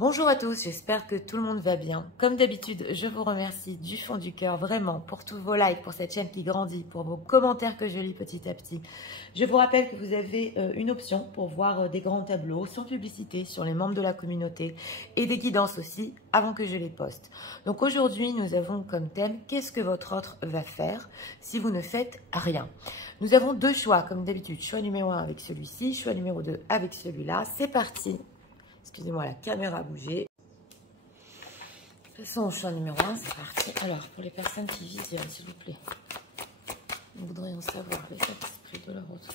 Bonjour à tous, j'espère que tout le monde va bien. Comme d'habitude, je vous remercie du fond du cœur vraiment pour tous vos likes, pour cette chaîne qui grandit, pour vos commentaires que je lis petit à petit. Je vous rappelle que vous avez une option pour voir des grands tableaux sans publicité sur les membres de la communauté et des guidances aussi avant que je les poste. Donc aujourd'hui, nous avons comme thème « Qu'est-ce que votre autre va faire si vous ne faites rien ?» Nous avons deux choix comme d'habitude, choix numéro 1 avec celui-ci, choix numéro 2 avec celui-là. C'est parti. Excusez-moi, la caméra a bougé. Passons au choix numéro 1, c'est parti. Alors, pour les personnes qui visionnent, s'il vous plaît, on voudrait en savoir l'état d'esprit de leur autre.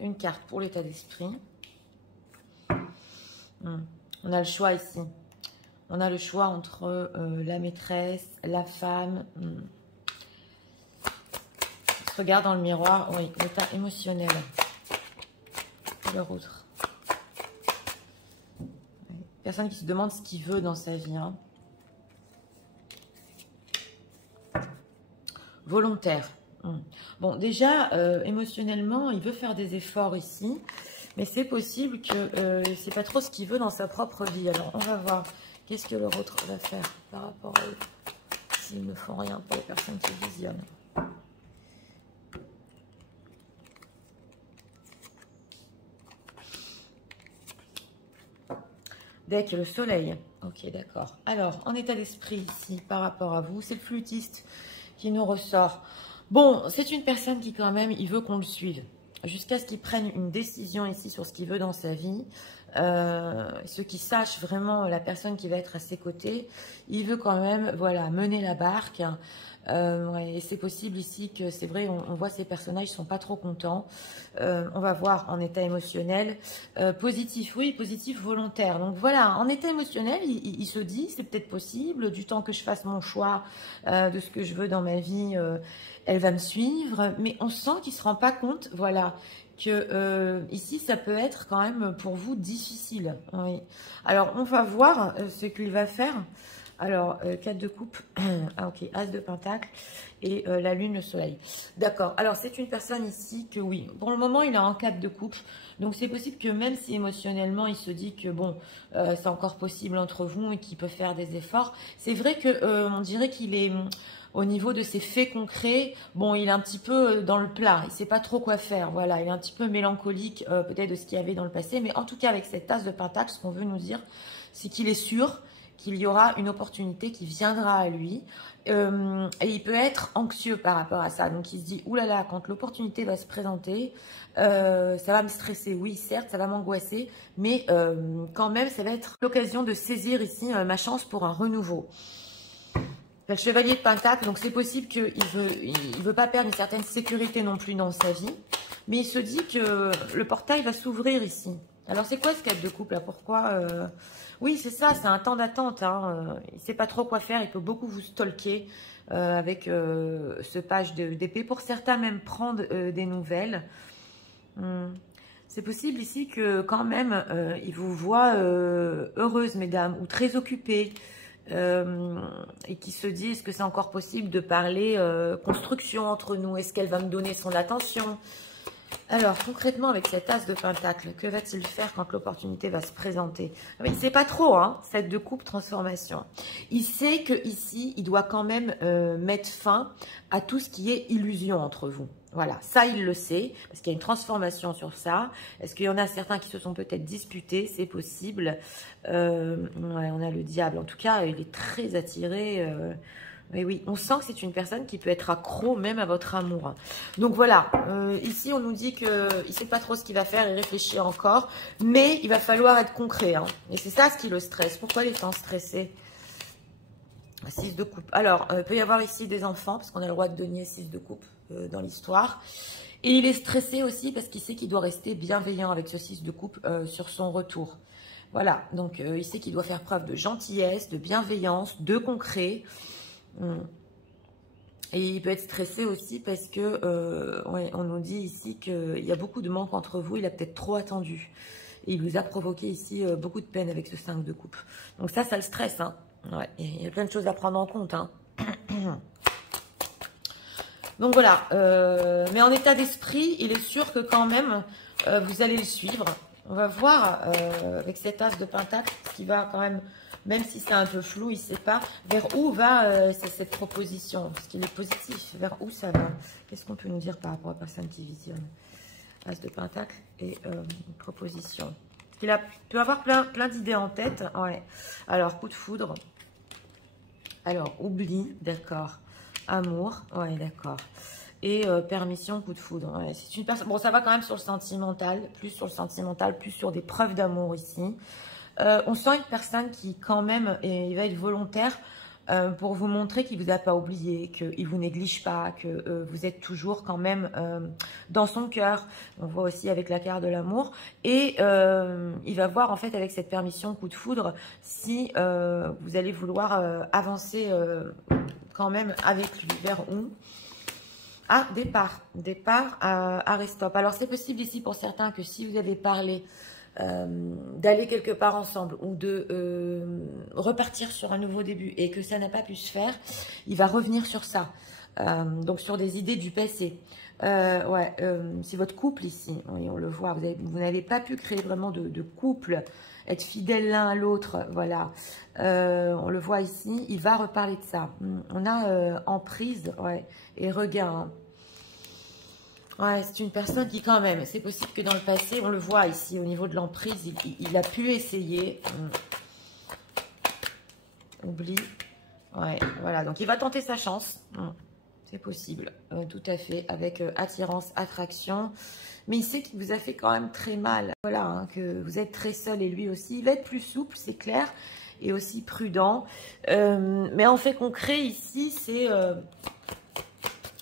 Une carte pour l'état d'esprit. On a le choix ici. On a le choix entre la maîtresse, la femme. Regarde dans le miroir, oui, l'état émotionnel de leur autre. Oui. Personne qui se demande ce qu'il veut dans sa vie. Hein. Volontaire. Bon, déjà, émotionnellement, il veut faire des efforts ici, mais c'est possible que c'est pas trop ce qu'il veut dans sa propre vie. Alors, on va voir qu'est-ce que leur autre va faire par rapport à eux, s'ils ne font rien pour les personnes qui visionnent. Deck le soleil. Ok, d'accord. Alors, en état d'esprit ici, par rapport à vous, c'est le flûtiste qui nous ressort. Bon, c'est une personne qui quand même, il veut qu'on le suive. Jusqu'à ce qu'il prenne une décision ici sur ce qu'il veut dans sa vie. Ce qui sache vraiment la personne qui va être à ses côtés. Il veut quand même, voilà, mener la barque. Ouais, et c'est possible ici que c'est vrai, on voit ces personnages, ils sont pas trop contents. On va voir en état émotionnel. Positif, oui, positif volontaire. Donc voilà, en état émotionnel, il se dit, c'est peut-être possible, du temps que je fasse mon choix de ce que je veux dans ma vie, elle va me suivre. Mais on sent qu'il ne se rend pas compte, voilà, que ici, ça peut être quand même pour vous difficile. Oui. Alors, on va voir ce qu'il va faire. Alors, 4 de coupe, ah ok, As de pentacle et la lune, le soleil. D'accord, alors c'est une personne ici que oui, pour le moment il est en 4 de coupe, donc c'est possible que même si émotionnellement il se dit que bon, c'est encore possible entre vous et qu'il peut faire des efforts, c'est vrai que on dirait qu'il est au niveau de ses faits concrets, bon il est un petit peu dans le plat, il ne sait pas trop quoi faire, voilà, il est un petit peu mélancolique peut-être de ce qu'il y avait dans le passé, mais en tout cas avec cette As de pentacle, ce qu'on veut nous dire, c'est qu'il est sûr qu'il y aura une opportunité qui viendra à lui et il peut être anxieux par rapport à ça. Donc il se dit, oulala, quand l'opportunité va se présenter, ça va me stresser. Oui, certes, ça va m'angoisser, mais quand même, ça va être l'occasion de saisir ici ma chance pour un renouveau. Le chevalier de pentacle, donc c'est possible qu'il veut pas perdre une certaine sécurité non plus dans sa vie, mais il se dit que le portail va s'ouvrir ici. Alors c'est quoi ce 4 de coupe là? Pourquoi oui, c'est ça, c'est un temps d'attente. Hein. Il ne sait pas trop quoi faire. Il peut beaucoup vous stalker avec ce page d'épée. Pour certains, même prendre des nouvelles. C'est possible ici que quand même, il vous voit heureuse, mesdames, ou très occupée. Et qui se dit, est-ce que c'est encore possible de parler construction entre nous? Est-ce qu'elle va me donner son attention? Alors, concrètement, avec cet As de pentacle, que va-t-il faire quand l'opportunité va se présenter? Il ne sait pas trop, hein, cette de coupe transformation. Il sait qu'ici, il doit quand même mettre fin à tout ce qui est illusion entre vous. Voilà, ça, il le sait, parce qu'il y a une transformation sur ça. Est-ce qu'il y en a certains qui se sont peut-être disputés? C'est possible. Ouais, on a le diable. En tout cas, il est très attiré... Mais oui, on sent que c'est une personne qui peut être accro même à votre amour. Donc voilà, ici on nous dit qu'il ne sait pas trop ce qu'il va faire, il réfléchit encore, mais il va falloir être concret. Hein. Et c'est ça ce qui le stresse. Pourquoi il est tant stressé? 6 de coupe. Alors, il peut y avoir ici des enfants, parce qu'on a le roi de denier 6 de coupe dans l'histoire. Et il est stressé aussi parce qu'il sait qu'il doit rester bienveillant avec ce 6 de coupe sur son retour. Voilà, donc il sait qu'il doit faire preuve de gentillesse, de bienveillance, de concret. Et il peut être stressé aussi parce que ouais, on nous dit ici qu'il y a beaucoup de manque entre vous. Il a peut-être trop attendu. Et il vous a provoqué ici beaucoup de peine avec ce 5 de coupe. Donc ça le stresse. Hein. Ouais, il y a plein de choses à prendre en compte. Hein. Donc voilà, mais en état d'esprit, il est sûr que quand même, vous allez le suivre. On va voir avec cet as de pentacle, ce qui va quand même si c'est un peu flou, il ne sait pas vers où va cette proposition, parce qu'il est positif, vers où ça va. Qu'est-ce qu'on peut nous dire par rapport à la personne qui visionne? As de pentacle et proposition. Il peut avoir plein d'idées en tête. Ouais. Alors, coup de foudre. Alors, oubli, d'accord. Amour, ouais, d'accord. Et permission, coup de foudre. Ouais, c'est une personne. Bon, ça va quand même sur le sentimental, plus sur des preuves d'amour ici. On sent une personne qui, quand même, il va être volontaire pour vous montrer qu'il ne vous a pas oublié, qu'il ne vous néglige pas, que vous êtes toujours quand même dans son cœur. On voit aussi avec la carte de l'amour. Et il va voir, en fait, avec cette permission, coup de foudre, si vous allez vouloir avancer quand même avec lui. Vers où? Ah, départ à Aristop. Alors, c'est possible ici pour certains que si vous avez parlé d'aller quelque part ensemble ou de repartir sur un nouveau début et que ça n'a pas pu se faire, il va revenir sur ça. Donc, sur des idées du passé. Ouais, c'est votre couple ici. Oui, on le voit. Vous n'avez pas pu créer vraiment de couple, être fidèles l'un à l'autre. Voilà. On le voit ici. Il va reparler de ça. On a emprise, ouais, et regain. Hein. Ouais, c'est une personne qui quand même, c'est possible que dans le passé, on le voit ici au niveau de l'emprise, il a pu essayer. Oublie. Ouais, voilà, donc il va tenter sa chance. C'est possible, tout à fait, avec attirance, attraction. Mais il sait qu'il vous a fait quand même très mal. Voilà, hein, que vous êtes très seul et lui aussi. Il va être plus souple, c'est clair, et aussi prudent. Mais en fait concret ici, c'est...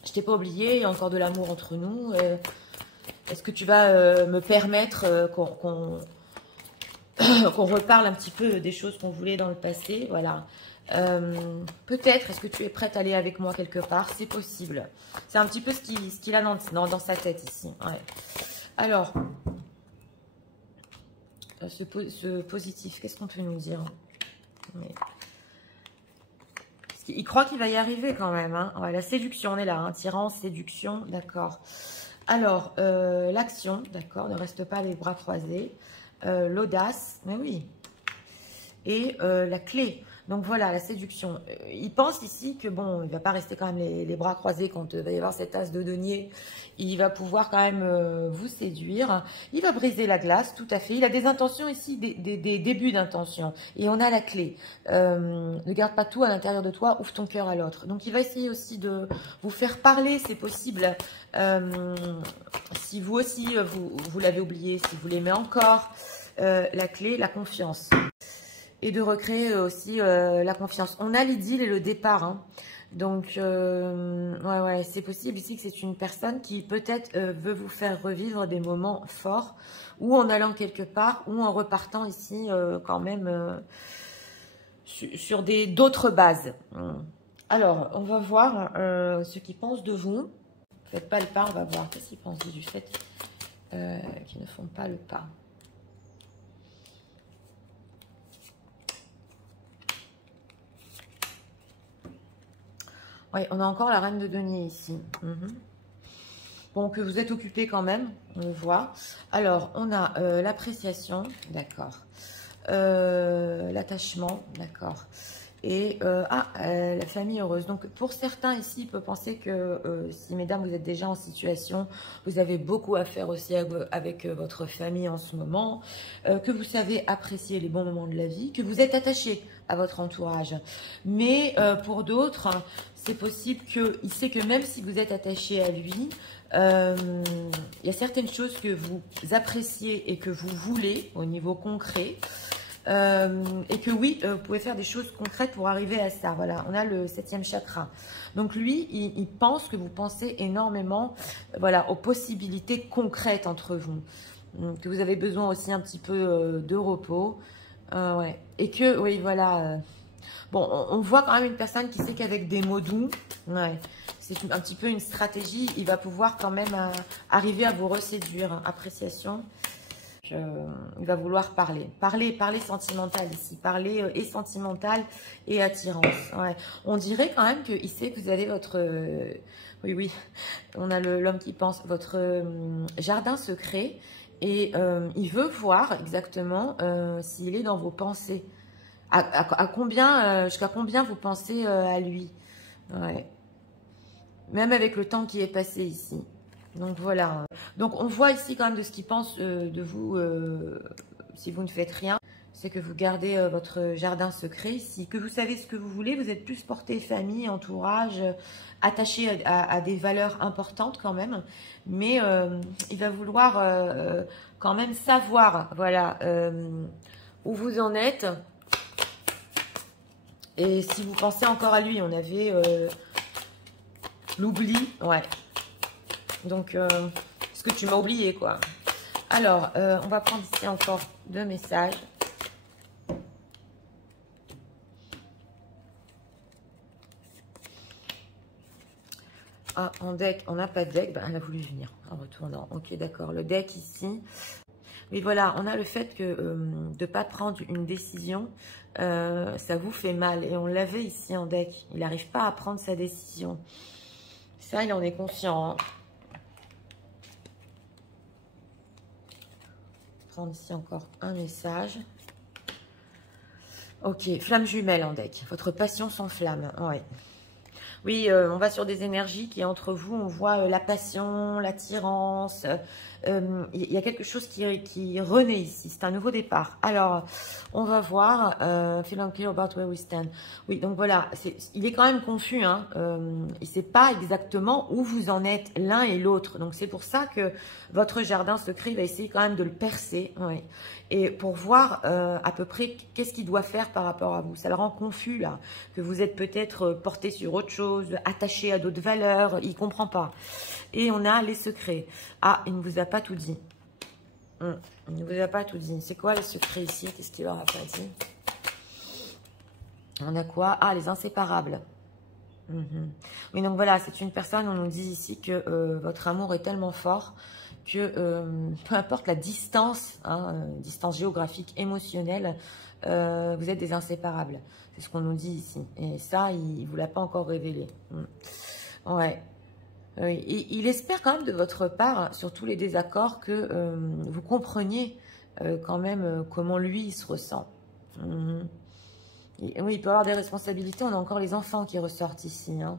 je t'ai pas oublié, il y a encore de l'amour entre nous. Est-ce que tu vas me permettre qu'on reparle un petit peu des choses qu'on voulait dans le passé? Voilà. Peut-être, est-ce que tu es prête à aller avec moi quelque part? C'est possible. C'est un petit peu ce qu'il a dans sa tête ici. Ouais. Alors, ce positif, qu'est-ce qu'on peut nous dire? Mais... il croit qu'il va y arriver quand même. Hein. Ouais, la séduction, on est là. Hein. Attirance, séduction, d'accord. Alors, l'action, d'accord. Ne reste pas les bras croisés. L'audace, mais oui. Et la clé. Donc voilà, la séduction. Il pense ici que bon, il ne va pas rester quand même les bras croisés quand il va y avoir cet as de denier. Il va pouvoir quand même vous séduire. Il va briser la glace, tout à fait. Il a des intentions ici, des débuts d'intention. Et on a la clé. Ne garde pas tout à l'intérieur de toi, ouvre ton cœur à l'autre. Donc il va essayer aussi de vous faire parler, c'est possible. Si vous aussi, vous l'avez oublié, si vous l'aimez encore. La clé, la confiance. Et de recréer aussi la confiance. On a l'idylle et le départ. Hein. Donc, ouais, c'est possible ici que c'est une personne qui peut-être veut vous faire revivre des moments forts, ou en allant quelque part, ou en repartant ici quand même sur d'autres bases. Alors, on va voir ce qu'ils pensent de vous. Faites pas le pas, on va voir qu'est-ce qu'ils pensent du fait qu'ils ne font pas le pas. Oui, on a encore la reine de denier ici. Bon, que vous êtes occupé quand même, on le voit. Alors, on a l'appréciation, d'accord. L'attachement, d'accord. Et la famille heureuse. Donc, pour certains ici, il peut penser que si, mesdames, vous êtes déjà en situation, vous avez beaucoup à faire aussi avec votre famille en ce moment, que vous savez apprécier les bons moments de la vie, que vous êtes attaché à votre entourage. Mais pour d'autres, c'est possible qu'il sait que même si vous êtes attaché à lui, il y a certaines choses que vous appréciez et que vous voulez au niveau concret. Et que oui, vous pouvez faire des choses concrètes pour arriver à ça. Voilà, on a le 7e chakra. Donc lui, il pense que vous pensez énormément, voilà, aux possibilités concrètes entre vous. Que vous avez besoin aussi un petit peu de repos. Ouais. Et que, oui, voilà. Bon, on voit quand même une personne qui sait qu'avec des mots doux, ouais, c'est un petit peu une stratégie. Il va pouvoir quand même arriver à vous reséduire. Appréciation. il va vouloir parler. Parler sentimental ici. Parler et sentimental et attirance. Ouais. On dirait quand même qu'il sait que vous avez votre... oui, oui. On a l'homme qui pense. Votre jardin secret. Et il veut voir exactement s'il est dans vos pensées. À combien, jusqu'à combien vous pensez à lui. Ouais. Même avec le temps qui est passé ici. Donc voilà. Donc on voit ici quand même de ce qu'il pense de vous si vous ne faites rien. C'est que vous gardez votre jardin secret ici. Que vous savez ce que vous voulez. Vous êtes plus porté famille, entourage, attaché à des valeurs importantes quand même. Mais il va vouloir quand même savoir voilà, où vous en êtes. Et si vous pensez encore à lui, on avait l'oubli. Ouais. Donc, est-ce que tu m'as oublié, quoi? Alors, on va prendre ici encore 2 messages. Ah, en deck, on n'a pas de deck. Ben, elle a voulu venir en retournant. Ok, d'accord. Le deck ici. Mais voilà, on a le fait que de ne pas prendre une décision, ça vous fait mal. Et on l'avait ici en deck. Il n'arrive pas à prendre sa décision. Ça, il en est conscient. Hein. Prendre ici encore un message. Ok, flamme jumelle en deck. Votre passion s'enflamme. Ouais. Oui, on va sur des énergies qui, entre vous, on voit la passion, l'attirance. Il y a quelque chose qui renaît ici. C'est un nouveau départ. Alors, on va voir. Feel unclear about where we stand. Oui, donc voilà. Il est quand même confus. Hein. Il ne sait pas exactement où vous en êtes l'un et l'autre. Donc, c'est pour ça que votre jardin secret va essayer quand même de le percer. Oui. Et pour voir à peu près qu'est-ce qu'il doit faire par rapport à vous. Ça le rend confus, là. Que vous êtes peut-être porté sur autre chose, attaché à d'autres valeurs. Il ne comprend pas. Et on a les secrets. Ah, il ne vous a pas tout dit. Il ne vous a pas tout dit. C'est quoi les secrets ici? Qu'est-ce qu'il leur a pas dit? On a quoi? Ah, les inséparables. Oui, donc voilà, c'est une personne, on nous dit ici que votre amour est tellement fort que peu importe la distance, hein, distance géographique, émotionnelle, vous êtes des inséparables. C'est ce qu'on nous dit ici. Et ça, il ne vous l'a pas encore révélé. Ouais. Oui. Il espère quand même de votre part, sur tous les désaccords, que vous compreniez quand même comment lui, il se ressent. Oui, il peut avoir des responsabilités. On a encore les enfants qui ressortent ici. Hein.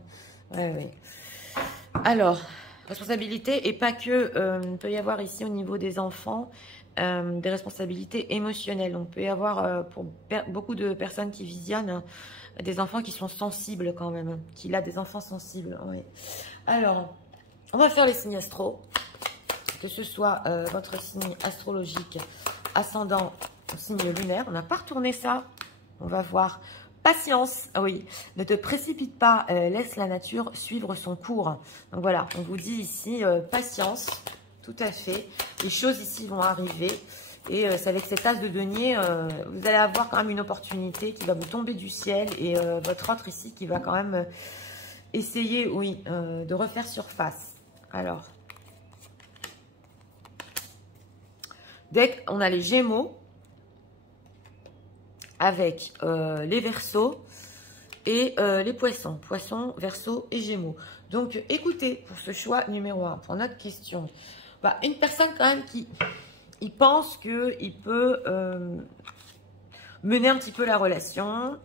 Ouais, ouais. Alors, responsabilité et pas que. Il peut y avoir ici au niveau des enfants des responsabilités émotionnelles. Donc, il peut y avoir pour beaucoup de personnes qui visionnent des enfants qui sont sensibles quand même. Qu'il a des enfants sensibles. Ouais. Alors, on va faire les signes astro. Que ce soit votre signe astrologique, ascendant, signe lunaire. On n'a pas retourné ça. On va voir. Patience, oui, ne te précipite pas, laisse la nature suivre son cours. Donc voilà, on vous dit ici, patience, tout à fait. Les choses ici vont arriver. Et c'est avec cet as de denier, vous allez avoir quand même une opportunité qui va vous tomber du ciel. Et votre autre ici qui va quand même essayer, oui, de refaire surface. Alors, dès qu'on a les Gémeaux, avec les Verseaux et les Poissons. Poissons, Verseaux et Gémeaux. Donc, écoutez, pour ce choix numéro 1, pour notre question, bah, une personne quand même qui il pense qu'il peut mener un petit peu la relation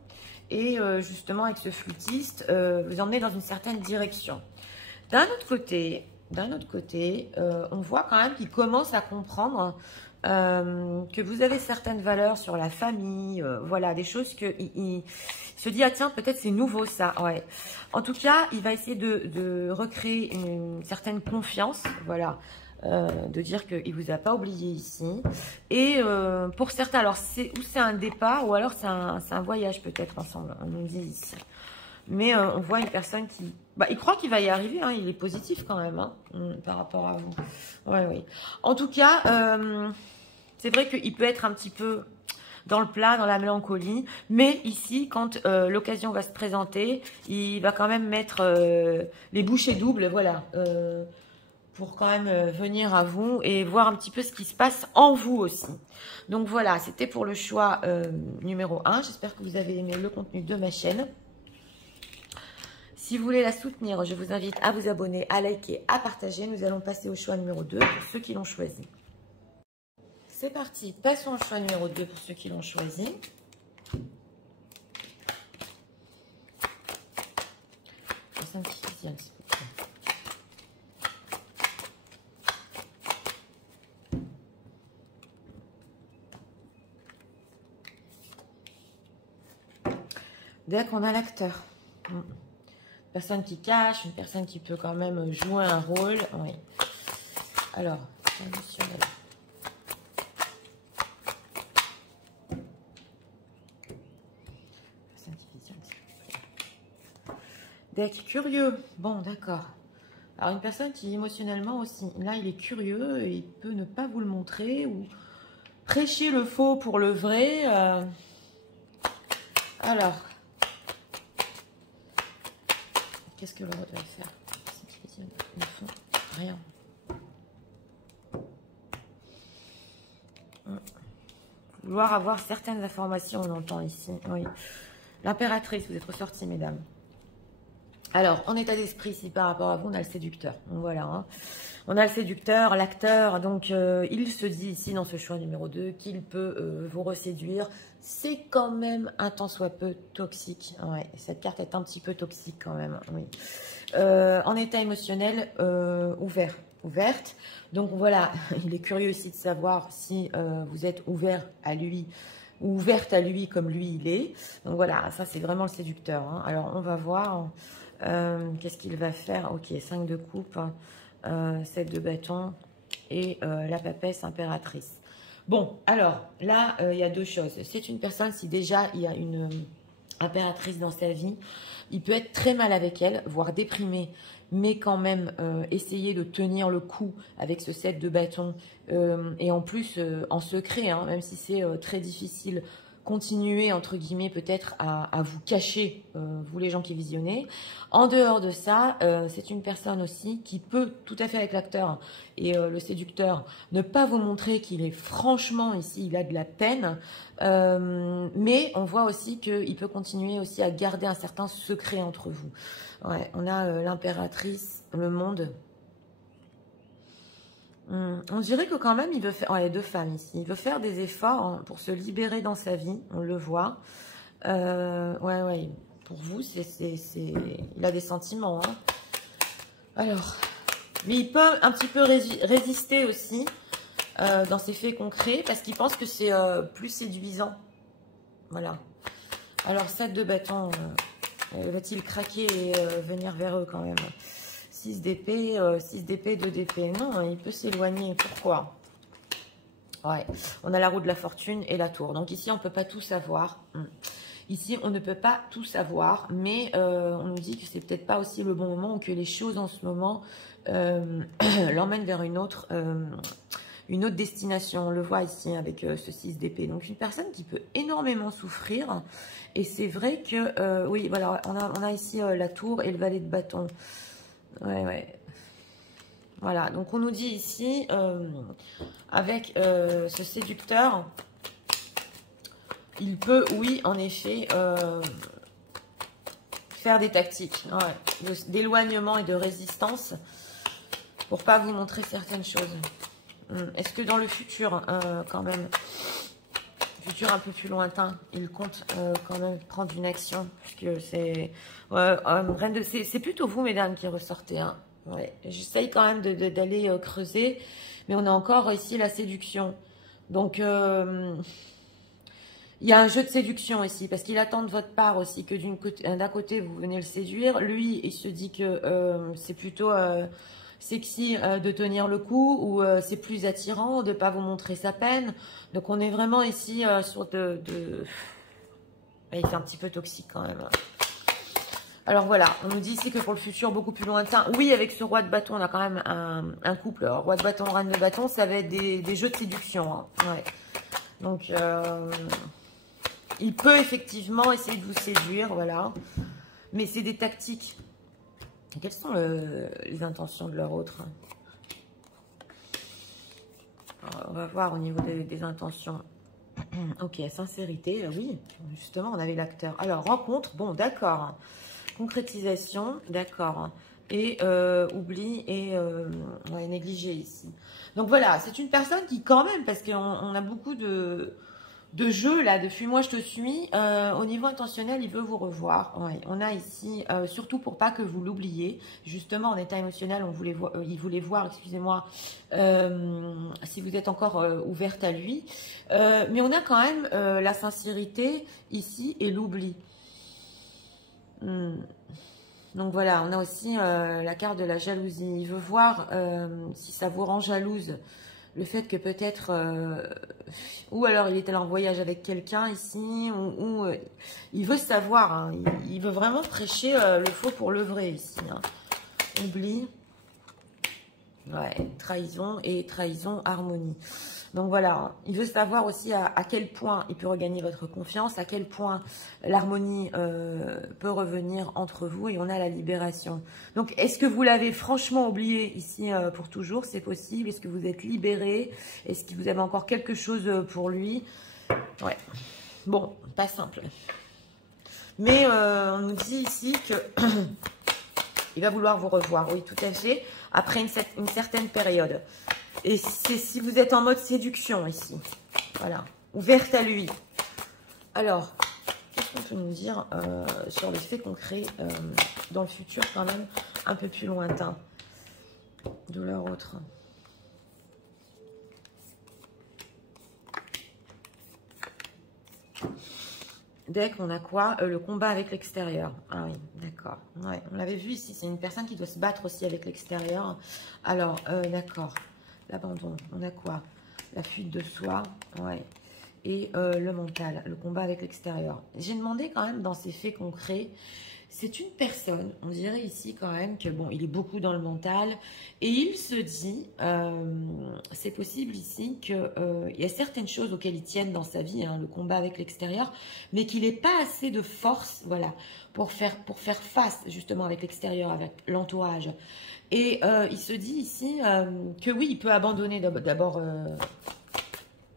et justement avec ce flûtiste, vous emmener dans une certaine direction. D'un autre côté, on voit quand même qu'il commence à comprendre que vous avez certaines valeurs sur la famille, voilà, des choses que il se dit, ah tiens, peut-être c'est nouveau ça, ouais. En tout cas, il va essayer de recréer une certaine confiance, voilà, de dire qu'il ne vous a pas oublié ici. Et pour certains, alors c'est un départ ou alors c'est un voyage peut-être ensemble, on nous dit ici. Mais on voit une personne qui... Bah, il croit qu'il va y arriver, hein, il est positif quand même, hein, par rapport à vous. Ouais, oui. En tout cas, c'est vrai qu'il peut être un petit peu dans le plat, dans la mélancolie. Mais ici, quand l'occasion va se présenter, il va quand même mettre les bouchées doubles, voilà. pour quand même venir à vous et voir un petit peu ce qui se passe en vous aussi. Donc voilà, c'était pour le choix numéro 1. J'espère que vous avez aimé le contenu de ma chaîne. Si vous voulez la soutenir, je vous invite à vous abonner, à liker, à partager. Nous allons passer au choix numéro 2 pour ceux qui l'ont choisi. C'est parti, passons au choix numéro 2 pour ceux qui l'ont choisi. Je simplifie un petit peu. Dès qu'on a l'acteur. Personne qui cache, une personne qui peut quand même jouer un rôle. Oui. Alors, émotionnel. Personne qui visionne, s'il vous plaît. Deck curieux. Bon, d'accord. Alors, une personne qui émotionnellement aussi. Là, il est curieux et il peut ne pas vous le montrer ou prêcher le faux pour le vrai. Alors. Qu'est-ce que l'autre va faire? Au fond, rien. Vouloir avoir certaines informations, on entend ici. Oui. L'impératrice, vous êtes ressortie, mesdames. Alors, en état d'esprit, ici, par rapport à vous, on a le séducteur. Donc, voilà. Hein. On a le séducteur, l'acteur. Donc, il se dit ici, dans ce choix numéro 2, qu'il peut vous reséduire. C'est quand même un tant soit peu toxique. Ouais, cette carte est un petit peu toxique quand même. Oui. En état émotionnel, ouverte. Donc, voilà, il est curieux aussi de savoir si vous êtes ouvert à lui ou ouverte à lui comme lui, il est. Donc, voilà, ça, c'est vraiment le séducteur. Hein. Alors, on va voir... qu'est-ce qu'il va faire? Ok, 5 de coupe, 7 de bâton et la papesse impératrice. Bon, alors, là, il y a deux choses. C'est une personne, si déjà il y a une impératrice dans sa vie, il peut être très mal avec elle, voire déprimé, mais quand même essayer de tenir le coup avec ce 7 de bâton. Et en plus, en secret, hein, même si c'est très difficile, continuer, entre guillemets, peut-être à vous cacher, vous les gens qui visionnez. En dehors de ça, c'est une personne aussi qui peut, tout à fait avec l'acteur et le séducteur, ne pas vous montrer qu'il est franchement, ici, il a de la peine. Mais on voit aussi qu'il peut continuer aussi à garder un certain secret entre vous. Ouais, on a l'impératrice, le monde. On dirait que quand même, il veut faire... Ouais, il y a deux femmes ici. Il veut faire des efforts hein, pour se libérer dans sa vie. On le voit. Ouais. Pour vous, il a des sentiments. Hein. Alors, mais il peut un petit peu résister aussi dans ses faits concrets parce qu'il pense que c'est plus séduisant. Voilà. Alors, 7 de bâton, va-t-il craquer et venir vers eux quand même? 6 d'épée, 6 d'épée, 2 d'épée. Non, il peut s'éloigner. Pourquoi? Ouais, on a la roue de la fortune et la tour. Donc ici, on ne peut pas tout savoir. Ici, on ne peut pas tout savoir, mais on nous dit que c'est peut-être pas aussi le bon moment ou que les choses en ce moment l'emmènent vers une autre destination. On le voit ici avec ce 6 d'épée. Donc une personne qui peut énormément souffrir. Et c'est vrai que, oui, voilà, on a ici la tour et le valet de bâton. Ouais. Voilà, donc on nous dit ici, avec ce séducteur, il peut, oui, en effet, faire des tactiques d'éloignement et de résistance pour pas vous montrer certaines choses. Est-ce que dans le futur, quand même, futur un peu plus lointain, il compte quand même prendre une action, puisque c'est c'est plutôt vous, mesdames, qui ressortez. Hein. Ouais. J'essaye quand même d'aller creuser, mais on a encore ici la séduction. Donc, il y a un jeu de séduction ici, parce qu'il attend de votre part aussi que d'un côté, vous venez le séduire. Lui, il se dit que c'est plutôt sexy de tenir le coup, ou c'est plus attirant de ne pas vous montrer sa peine. Donc, on est vraiment ici sur il fait un petit peu toxique quand même. Alors voilà, on nous dit ici que pour le futur beaucoup plus lointain, oui, avec ce roi de bâton, on a quand même un couple. Alors, roi de bâton, reine de bâton, ça va être des jeux de séduction. Hein. Ouais. Donc, il peut effectivement essayer de vous séduire, voilà. Mais c'est des tactiques. Quelles sont les intentions de leur autre? on va voir au niveau des intentions. Ok, sincérité, oui, justement, on avait l'acteur. Alors, rencontre, bon, d'accord. Concrétisation, d'accord. Et oubli et ouais, négligé ici. Donc voilà, c'est une personne qui quand même, parce qu'on a beaucoup de jeu là, de fuis-moi je te suis, au niveau intentionnel, il veut vous revoir. Ouais, on a ici, surtout pour pas que vous l'oubliez, justement en état émotionnel, il voulait voir, excusez-moi, si vous êtes encore ouverte à lui. Mais on a quand même la sincérité ici et l'oubli. Donc voilà, on a aussi la carte de la jalousie. Il veut voir si ça vous rend jalouse. Le fait que peut-être, ou alors il est allé en voyage avec quelqu'un ici, ou il veut savoir, hein, il veut vraiment prêcher le faux pour le vrai ici. Hein. Oubli, ouais, trahison et trahison, harmonie. Donc voilà, il veut savoir aussi à quel point il peut regagner votre confiance, à quel point l'harmonie peut revenir entre vous et on a la libération. Donc est-ce que vous l'avez franchement oublié ici pour toujours? C'est possible. Est-ce que vous êtes libéré? Est-ce que vous avez encore quelque chose pour lui? Ouais, bon, pas simple. Mais on nous dit ici que il va vouloir vous revoir, oui, tout à fait, après une certaine période. Et c'est si vous êtes en mode séduction ici. Voilà. Ouverte à lui. Alors, qu'est-ce qu'on peut nous dire sur les faits concrets dans le futur quand même un peu plus lointain de leur autre. Deck, on a quoi? Le combat avec l'extérieur. Ah oui, d'accord. Ouais, on l'avait vu ici. C'est une personne qui doit se battre aussi avec l'extérieur. Alors, d'accord. L'abandon. On a quoi? La fuite de soi. Ouais. Et le mental. Le combat avec l'extérieur. J'ai demandé quand même dans ces faits concrets. C'est une personne, on dirait ici quand même que bon, il est beaucoup dans le mental et il se dit, c'est possible ici qu'il y a certaines choses auxquelles il tienne dans sa vie, hein, le combat avec l'extérieur, mais qu'il n'ait pas assez de force, voilà, pour faire face justement avec l'extérieur, avec l'entourage. Et il se dit ici que oui, il peut abandonner d'abord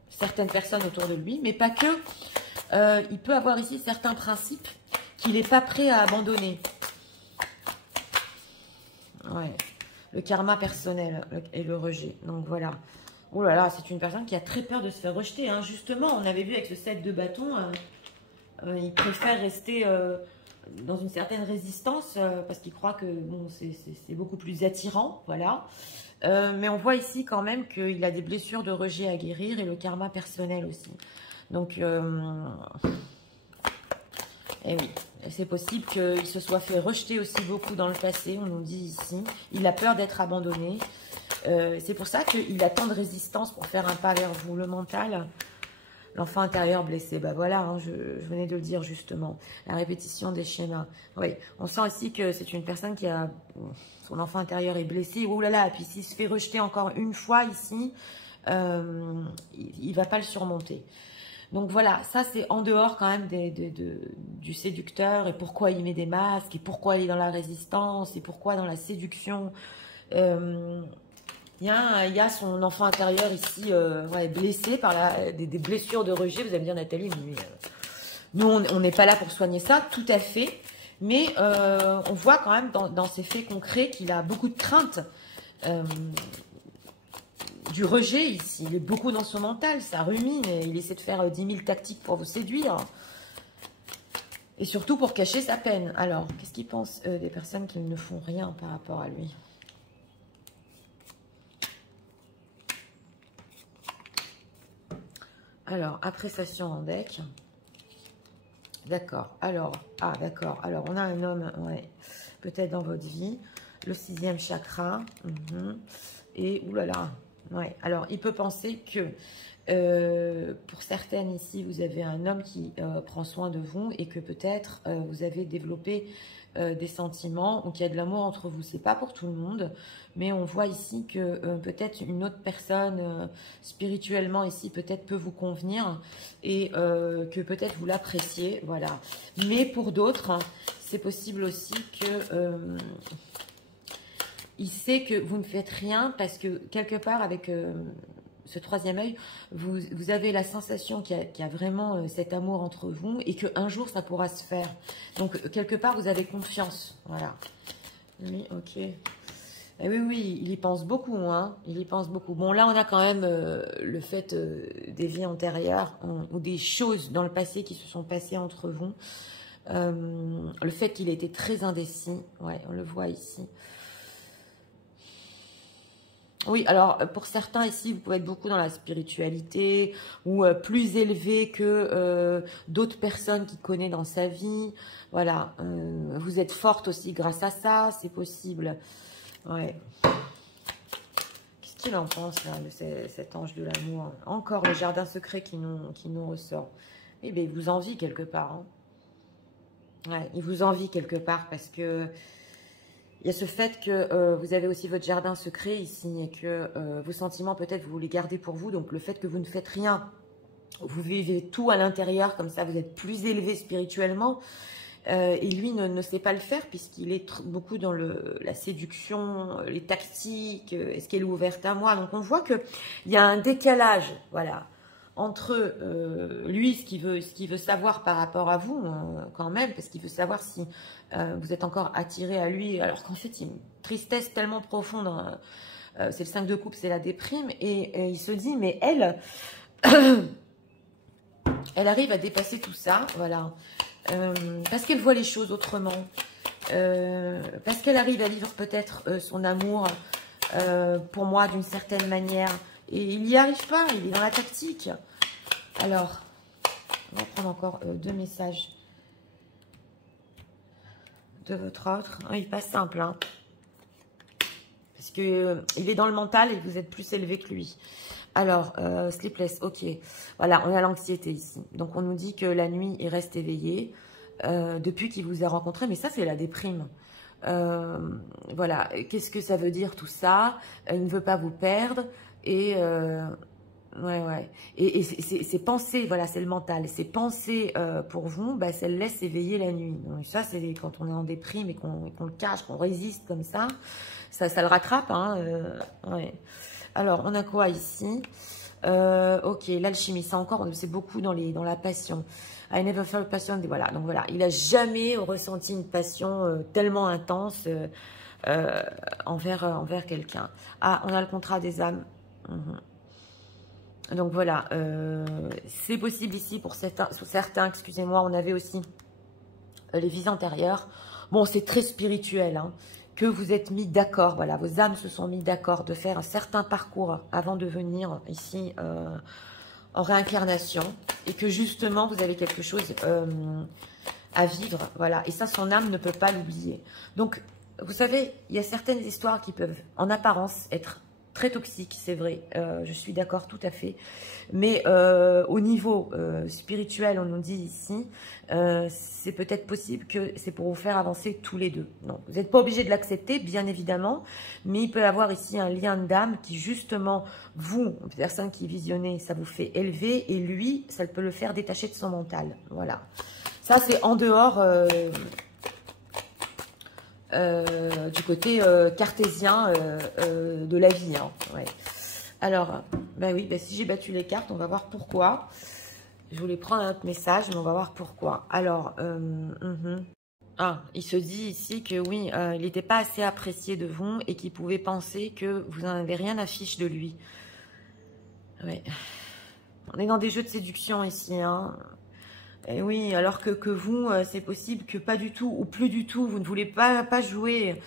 certaines personnes autour de lui, mais pas que. Il peut avoir ici certains principes qu'il n'est pas prêt à abandonner. Ouais. Le karma personnel et le rejet. Donc voilà. Oh là là, c'est une personne qui a très peur de se faire rejeter. Hein. Justement, on avait vu avec ce 7 de bâton, il préfère rester dans une certaine résistance parce qu'il croit que bon, c'est beaucoup plus attirant. Voilà. Mais on voit ici quand même qu'il a des blessures de rejet à guérir et le karma personnel aussi. Donc, et oui, c'est possible qu'il se soit fait rejeter aussi beaucoup dans le passé, on nous dit ici. Il a peur d'être abandonné. C'est pour ça qu'il a tant de résistance pour faire un pas vers vous. Le mental, l'enfant intérieur blessé. Ben voilà, hein, je venais de le dire justement. La répétition des schémas. Oui, on sent ici que c'est une personne qui a... Son enfant intérieur est blessé. Ouh là là, et puis s'il se fait rejeter encore une fois ici, il ne va pas le surmonter. Donc voilà, ça c'est en dehors quand même du séducteur et pourquoi il met des masques et pourquoi il est dans la résistance et pourquoi dans la séduction. Il y a son enfant intérieur ici ouais, blessé par des blessures de rejet. Vous allez me dire Nathalie, mais nous on n'est pas là pour soigner ça, tout à fait. Mais on voit quand même dans ces faits concrets qu'il a beaucoup de crainte. Du rejet ici, il est beaucoup dans son mental, ça rumine, et il essaie de faire 10 000 tactiques pour vous séduire. Et surtout pour cacher sa peine. Alors, qu'est-ce qu'il pense des personnes qui ne font rien par rapport à lui? Alors, appréciation en deck. D'accord, alors, d'accord, alors on a un homme, ouais, peut-être dans votre vie, le 6e chakra, et oulala. Ouais, alors il peut penser que pour certaines ici, vous avez un homme qui prend soin de vous et que peut-être vous avez développé des sentiments ou qu'il y a de l'amour entre vous. C'est pas pour tout le monde, mais on voit ici que peut-être une autre personne spirituellement ici peut-être peut vous convenir et que peut-être vous l'appréciez, voilà. Mais pour d'autres, hein, c'est possible aussi que... il sait que vous ne faites rien parce que quelque part avec ce troisième œil, vous avez la sensation qu'il y a vraiment cet amour entre vous et qu'un jour, ça pourra se faire. Donc, quelque part, vous avez confiance. Voilà. Oui, ok. Et oui, oui, il y pense beaucoup, hein. Il y pense beaucoup. Bon, là, on a quand même le fait des vies antérieures ou des choses dans le passé qui se sont passées entre vous. Le fait qu'il ait été très indécis. Ouais, on le voit ici. Oui, alors pour certains ici, vous pouvez être beaucoup dans la spiritualité ou plus élevé que d'autres personnes qu'il connaît dans sa vie. Voilà, vous êtes forte aussi grâce à ça, c'est possible. Ouais. Qu'est-ce qu'il en pense là, de cet ange de l'amour? Encore le jardin secret qui nous ressort. Eh bien, il vous envie quelque part. Hein. Ouais, il vous envie quelque part parce que il y a ce fait que vous avez aussi votre jardin secret ici et que vos sentiments, peut-être, vous les gardez pour vous. Donc, le fait que vous ne faites rien, vous vivez tout à l'intérieur, comme ça, vous êtes plus élevé spirituellement. Et lui ne sait pas le faire puisqu'il est beaucoup dans la séduction, les tactiques, est-ce qu'elle est ouverte à moi? Donc, on voit qu'il y a un décalage, voilà, entre lui, ce qu'il veut savoir par rapport à vous, quand même, parce qu'il veut savoir si vous êtes encore attiré à lui, alors qu'en fait, il y a une tristesse tellement profonde, hein, c'est le 5 de coupe, c'est la déprime, et il se dit, mais elle, elle arrive à dépasser tout ça, voilà, parce qu'elle voit les choses autrement, parce qu'elle arrive à vivre peut-être son amour pour moi d'une certaine manière, et il n'y arrive pas, il est dans la tactique. Alors, on va prendre encore 2 messages de votre autre. Ah, il n'est pas simple, hein, parce que il est dans le mental et vous êtes plus élevé que lui. Alors, sleepless, ok. Voilà, on a l'anxiété ici. Donc, on nous dit que la nuit, il reste éveillé depuis qu'il vous a rencontré. Mais ça, c'est la déprime. Voilà, qu'est-ce que ça veut dire tout ça? Il ne veut pas vous perdre. Et ouais. Et ces pensées, voilà, c'est le mental. Ces pensées pour vous, bah, ça le laisse éveiller la nuit. Donc, ça, c'est quand on est en déprime et qu'on le cache, qu'on résiste comme ça. Ça le rattrape, hein. Ouais. Alors, on a quoi ici? Ok, l'alchimie, ça encore, c'est beaucoup dans la passion. I never felt passion. Voilà, donc voilà, il n'a jamais ressenti une passion tellement intense envers quelqu'un. Ah, on a le contrat des âmes. Donc voilà, c'est possible ici pour certains, excusez-moi, on avait aussi les vies antérieures. Bon, c'est très spirituel, hein, que vous êtes mis d'accord, voilà, vos âmes se sont mis d'accord de faire un certain parcours avant de venir ici en réincarnation et que justement vous avez quelque chose à vivre, voilà, et ça son âme ne peut pas l'oublier. Donc vous savez, il y a certaines histoires qui peuvent en apparence être très toxiques, c'est vrai, je suis d'accord tout à fait, mais au niveau spirituel, on nous dit ici, c'est peut-être possible que c'est pour vous faire avancer tous les deux. Non, vous n'êtes pas obligé de l'accepter, bien évidemment, mais il peut y avoir ici un lien d'âme qui justement, vous, personne qui visionnez, ça vous fait élever, et lui, ça peut le faire détacher de son mental. Voilà. Ça, c'est en dehors du côté cartésien de la vie. Hein. Ouais. Alors, ben oui, ben si j'ai battu les cartes, on va voir pourquoi. Je voulais prendre un autre message, mais on va voir pourquoi. Alors, ah, il se dit ici que oui, il n'était pas assez apprécié de vous et qu'il pouvait penser que vous n'en avez rien à fiche de lui. Ouais. On est dans des jeux de séduction ici, hein. Et oui, alors que vous, c'est possible que pas du tout ou plus du tout, vous ne voulez pas jouer.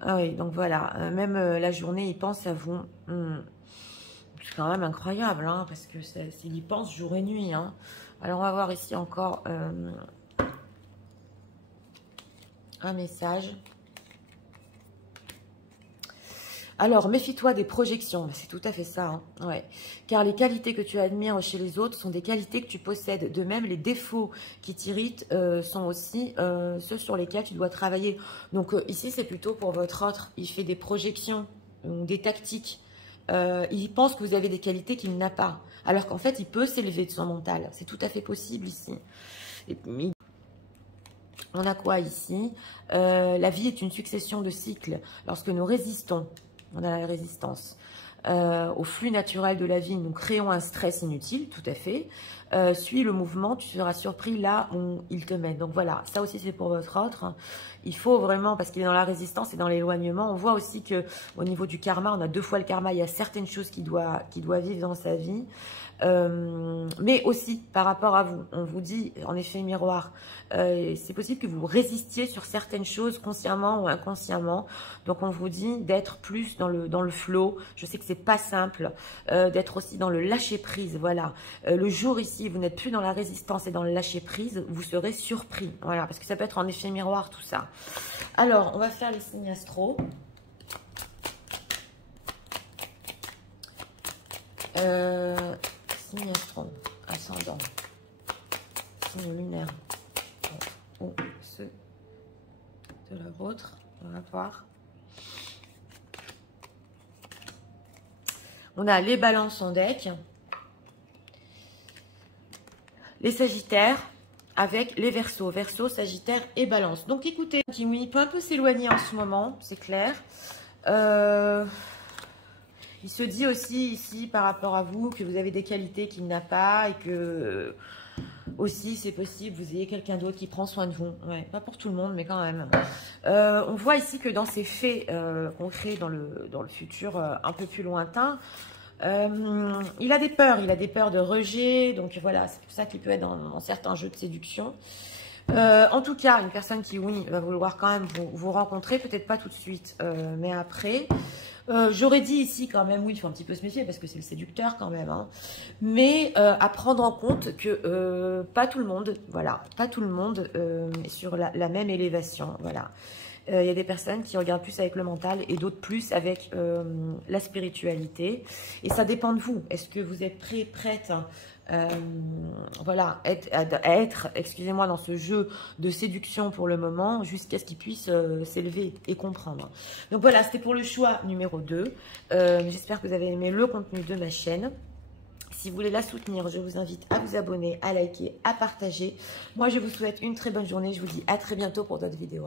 Ah oui, donc voilà, même la journée, il pense à vous. C'est quand même incroyable, hein, parce que il y pense jour et nuit. Hein. Alors, on va voir ici encore un message. Alors, méfie-toi des projections. C'est tout à fait ça. Hein. Ouais. Car les qualités que tu admires chez les autres sont des qualités que tu possèdes. De même, les défauts qui t'irritent sont aussi ceux sur lesquels tu dois travailler. Donc, ici, c'est plutôt pour votre autre. Il fait des projections, des tactiques. Il pense que vous avez des qualités qu'il n'a pas. Alors qu'en fait, il peut s'élever de son mental. C'est tout à fait possible ici. Et, on a quoi ici? La vie est une succession de cycles. Lorsque nous résistons, on a la résistance. au flux naturel de la vie, nous créons un stress inutile, tout à fait. Suis le mouvement, tu seras surpris là où il te mène. Donc voilà, ça aussi c'est pour votre autre. Il faut vraiment, parce qu'il est dans la résistance et dans l'éloignement, on voit aussi que au niveau du karma, on a 2 fois le karma, il y a certaines choses qu'il doit vivre dans sa vie. Mais aussi par rapport à vous, on vous dit en effet miroir, c'est possible que vous résistiez sur certaines choses consciemment ou inconsciemment, donc on vous dit d'être plus dans le flow. Je sais que c'est pas simple, d'être aussi dans le lâcher prise, voilà. Le jour ici, vous n'êtes plus dans la résistance et dans le lâcher prise, vous serez surpris, voilà, parce que ça peut être en effet miroir tout ça. Alors on va faire les signes astro. Signe astro, ascendant, signe lunaire, ou ceux de la vôtre, on va voir. On a les balances en deck, les sagittaires avec les verseaux, sagittaire et balance. Donc écoutez, Kimi peut un peu s'éloigner en ce moment, c'est clair. Il se dit aussi ici par rapport à vous que vous avez des qualités qu'il n'a pas et que aussi c'est possible vous ayez quelqu'un d'autre qui prend soin de vous. Ouais, pas pour tout le monde mais quand même. On voit ici que dans ces faits concrets dans le futur un peu plus lointain, il a des peurs de rejet. Donc voilà, c'est pour ça qu'il peut être dans certains jeux de séduction. En tout cas, une personne qui, oui, va vouloir quand même vous rencontrer, peut-être pas tout de suite, mais après. J'aurais dit ici quand même, oui, il faut un petit peu se méfier parce que c'est le séducteur quand même, hein. Mais à prendre en compte que pas tout le monde, voilà, pas tout le monde est sur la même élévation, voilà. Il y a des personnes qui regardent plus avec le mental et d'autres plus avec la spiritualité. Et ça dépend de vous. Est-ce que vous êtes prête voilà, à être, excusez-moi, dans ce jeu de séduction pour le moment, jusqu'à ce qu'il puisse s'élever et comprendre. Donc voilà, c'était pour le choix numéro 2. J'espère que vous avez aimé le contenu de ma chaîne. Si vous voulez la soutenir, je vous invite à vous abonner, à liker, à partager. Moi, je vous souhaite une très bonne journée. Je vous dis à très bientôt pour d'autres vidéos.